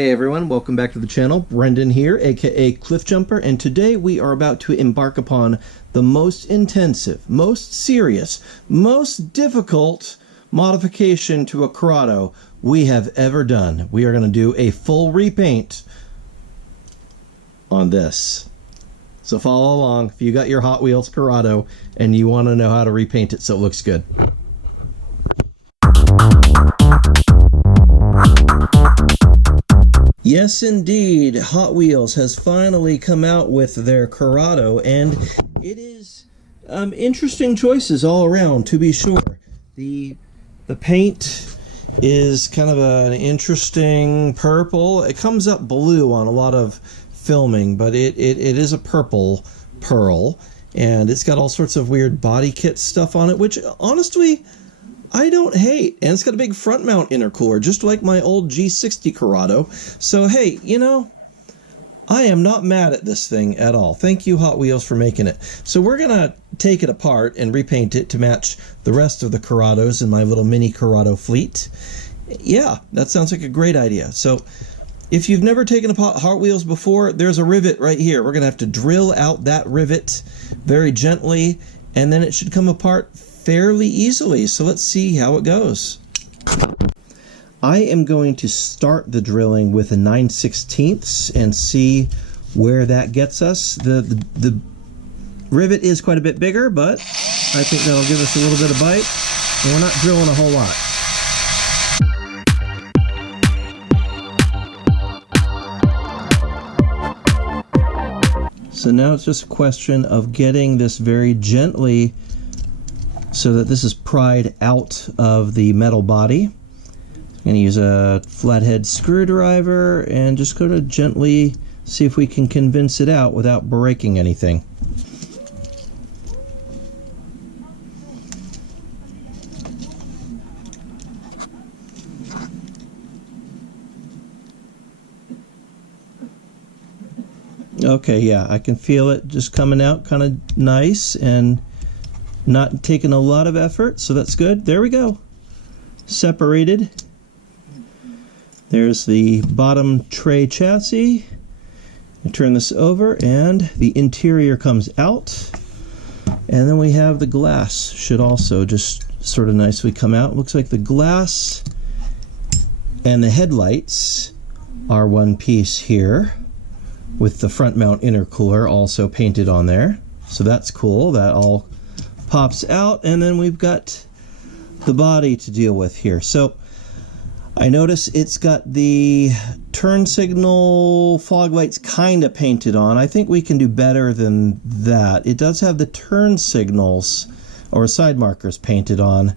Hey everyone, welcome back to the channel. Brendan here, aka Cliff Jumper, and today we are about to embark upon the most intensive, most serious, most difficult modification to a Corrado we have ever done. We are going to do a full repaint on this. So follow along if you got your Hot Wheels Corrado and you want to know how to repaint it so it looks good. Yes, indeed, Hot Wheels has finally come out with their Corrado, and it is interesting choices all around, to be sure. The paint is kind of an interesting purple. It comes up blue on a lot of filming, but it is a purple pearl, and it's got all sorts of weird body kit stuff on it, which honestly I don't hate. And it's got a big front mount intercooler, just like my old G60 Corrado. So hey, you know, I am not mad at this thing at all. Thank you, Hot Wheels, for making it. So we're gonna take it apart and repaint it to match the rest of the Corrados in my little mini Corrado fleet. Yeah, that sounds like a great idea. So if you've never taken apart Hot Wheels before, there's a rivet right here. We're gonna have to drill out that rivet very gently, and then it should come apart fairly easily. So let's see how it goes. I am going to start the drilling with a 9/16 and see where that gets us. The rivet is quite a bit bigger, but I think that'll give us a little bit of bite, and we're not drilling a whole lot. So now it's just a question of getting this very gently so that this is pried out of the metal body. I'm going to use a flathead screwdriver and just go to gently see if we can convince it out without breaking anything. Okay, yeah, I can feel it just coming out kind of nice and not taking a lot of effort, so that's good. There we go. Separated. There's the bottom tray chassis. I turn this over and the interior comes out. And then we have the glass should also just sort of nicely come out. Looks like the glass and the headlights are one piece here, with the front mount intercooler also painted on there. So that's cool. That all pops out, and then we've got the body to deal with here. So I notice it's got the turn signal fog lights kind of painted on. I think we can do better than that. It does have the turn signals or side markers painted on.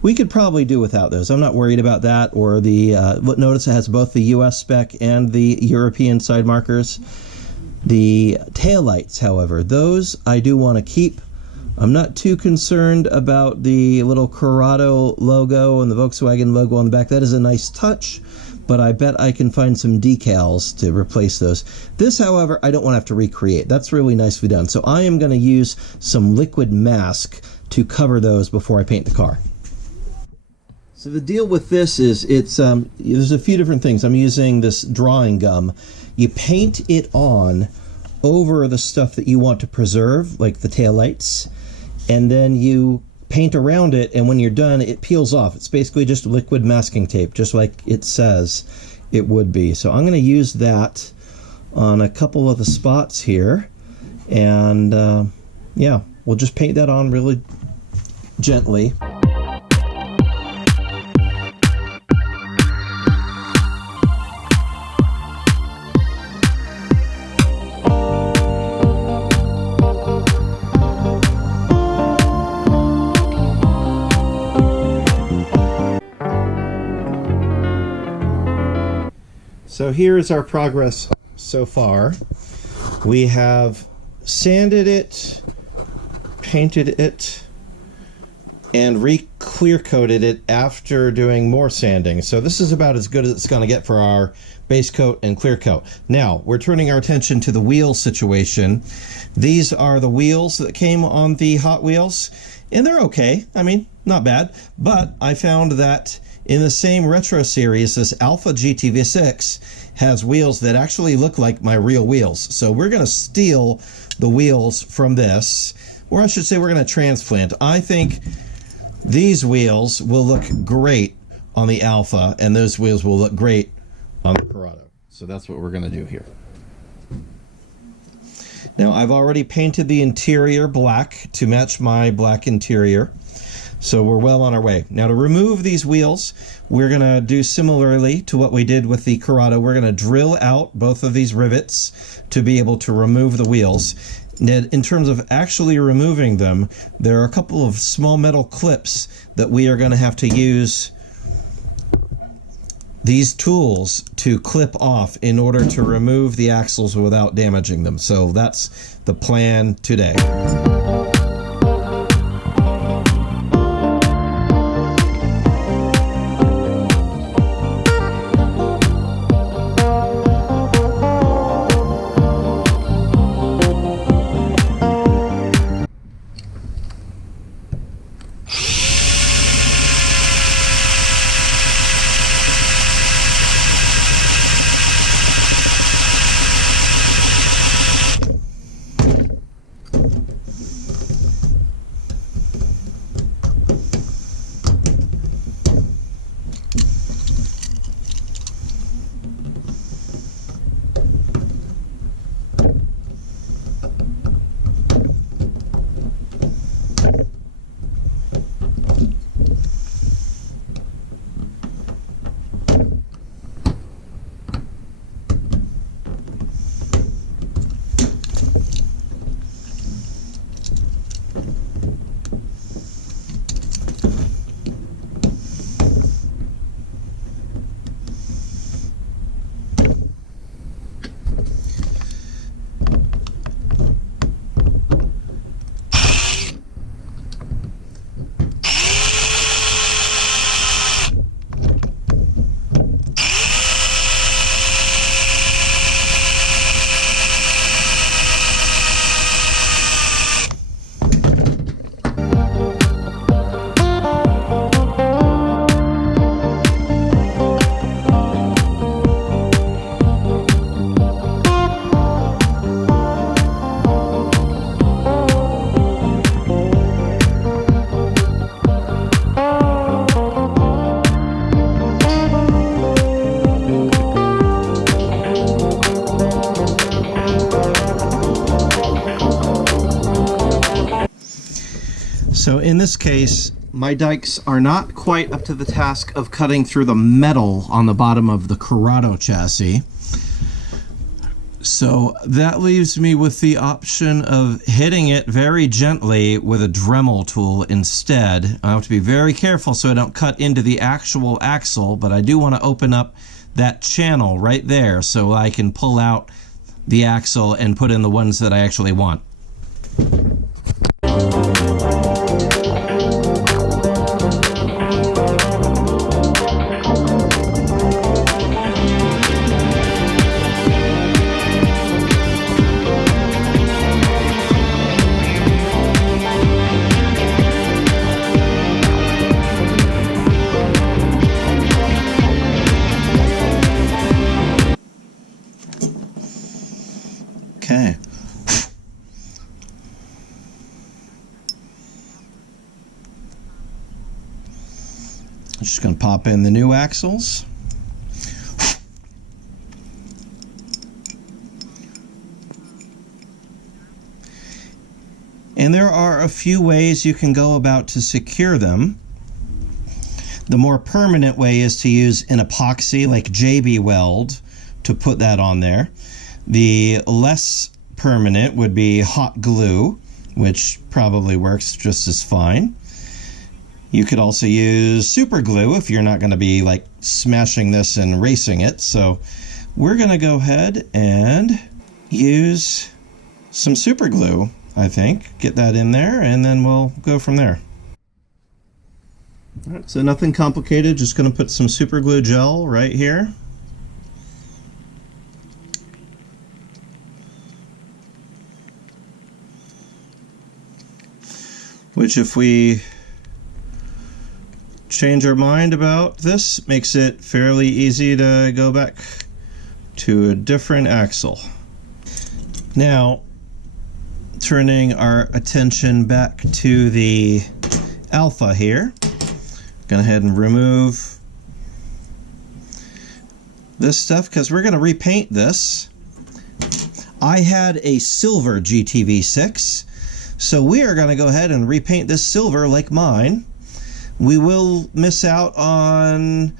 We could probably do without those. I'm not worried about that. Or the notice it has both the US spec and the European side markers. The taillights, however, those I do want to keep. I'm not too concerned about the little Corrado logo and the Volkswagen logo on the back. That is a nice touch, but I bet I can find some decals to replace those. This, however, I don't want to have to recreate. That's really nicely done. So I am going to use some liquid mask to cover those before I paint the car. So the deal with this is there's a few different things. I'm using this drawing gum. You paint it on over the stuff that you want to preserve, like the taillights, and then you paint around it, and when you're done, it peels off. It's basically just liquid masking tape, just like it says it would be. So I'm going to use that on a couple of the spots here, and yeah, we'll just paint that on really gently. So here's our progress so far. We have sanded it, painted it, and re-clear coated it after doing more sanding. So this is about as good as it's going to get for our base coat and clear coat. Now we're turning our attention to the wheel situation. These are the wheels that came on the Hot Wheels, and they're okay. I mean, not bad, but I found that in the same retro series, this Alfa GTV6 has wheels that actually look like my real wheels. So we're going to steal the wheels from this, or I should say we're going to transplant. I think these wheels will look great on the Alfa, and those wheels will look great on the Corrado. So that's what we're going to do here. Now, I've already painted the interior black to match my black interior, so we're well on our way. Now, to remove these wheels, we're going to do similarly to what we did with the Corrado. We're going to drill out both of these rivets to be able to remove the wheels. In terms of actually removing them, there are a couple of small metal clips that we are going to have to use these tools to clip off in order to remove the axles without damaging them. So that's the plan today. So in this case, my dikes are not quite up to the task of cutting through the metal on the bottom of the Corrado chassis. So that leaves me with the option of hitting it very gently with a Dremel tool instead. I have to be very careful so I don't cut into the actual axle, but I do want to open up that channel right there so I can pull out the axle and put in the ones that I actually want. Okay. I'm just going to pop in the new axles. And there are a few ways you can go about to secure them. The more permanent way is to use an epoxy like JB Weld to put that on there. The less permanent would be hot glue, which probably works just as fine. You could also use super glue if you're not going to be like smashing this and racing it. So we're going to go ahead and use some super glue, I think. Get that in there and then we'll go from there. All right, so nothing complicated, just going to put some super glue gel right here. Which if we change our mind about this, makes it fairly easy to go back to a different axle. Now, turning our attention back to the Alfa here, go ahead and remove this stuff because we're going to repaint this. I had a silver GTV6, so we are going to go ahead and repaint this silver like mine. We will miss out on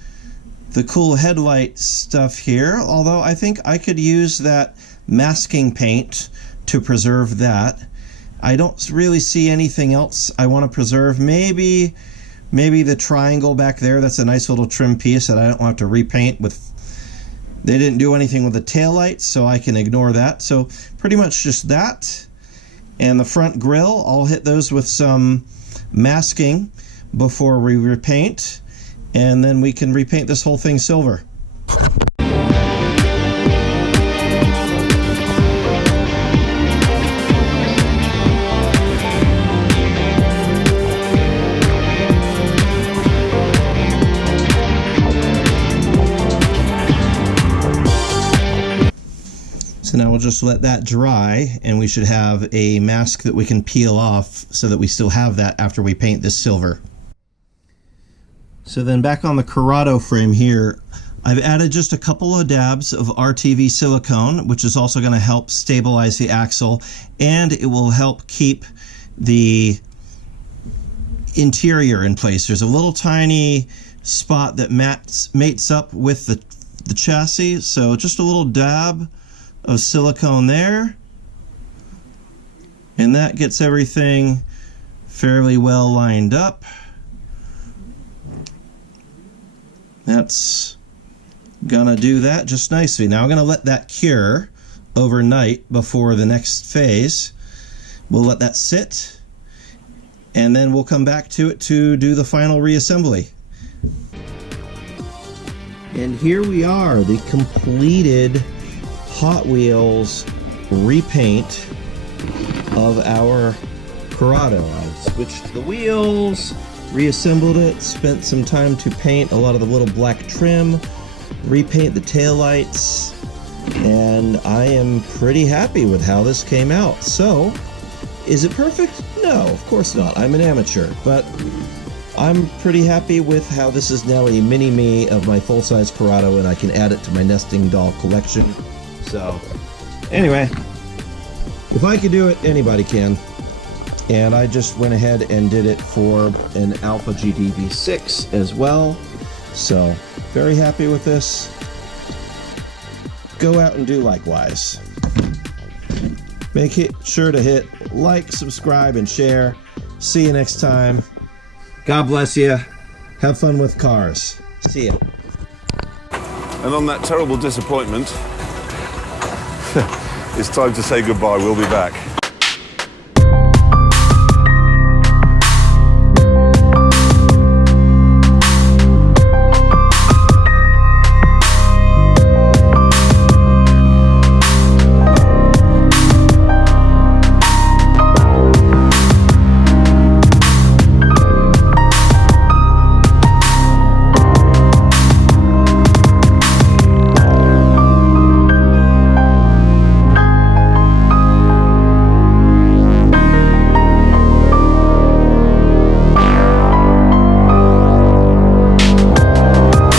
the cool headlight stuff here, although I think I could use that masking paint to preserve that. I don't really see anything else I want to preserve. Maybe the triangle back there, that's a nice little trim piece that I don't have to repaint with. They didn't do anything with the taillights, so I can ignore that. So pretty much just that. And the front grille, I'll hit those with some masking before we repaint, and then we can repaint this whole thing silver. So now we'll just let that dry, and we should have a mask that we can peel off so that we still have that after we paint this silver. So then back on the Corrado frame here, I've added just a couple of dabs of RTV silicone, which is also going to help stabilize the axle, and it will help keep the interior in place. There's a little tiny spot that mates up with the chassis, so just a little dab of silicone there, and that gets everything fairly well lined up. That's gonna do that just nicely. Now I'm gonna let that cure overnight before the next phase. We'll let that sit, and then we'll come back to it to do the final reassembly. And here we are, the completed Hot Wheels repaint of our Corrado. I switched the wheels, reassembled it, spent some time to paint a lot of the little black trim, repaint the taillights, and I am pretty happy with how this came out. So, is it perfect? No, of course not. I'm an amateur, but I'm pretty happy with how this is now a mini-me of my full-size Corrado, and I can add it to my nesting doll collection. So, anyway, if I could do it, anybody can. And I just went ahead and did it for an Alfa GTV6 as well. So, very happy with this. Go out and do likewise. Make sure to hit like, subscribe, and share. See you next time. God bless you. Have fun with cars. See ya. And on that terrible disappointment, it's time to say goodbye. We'll be back.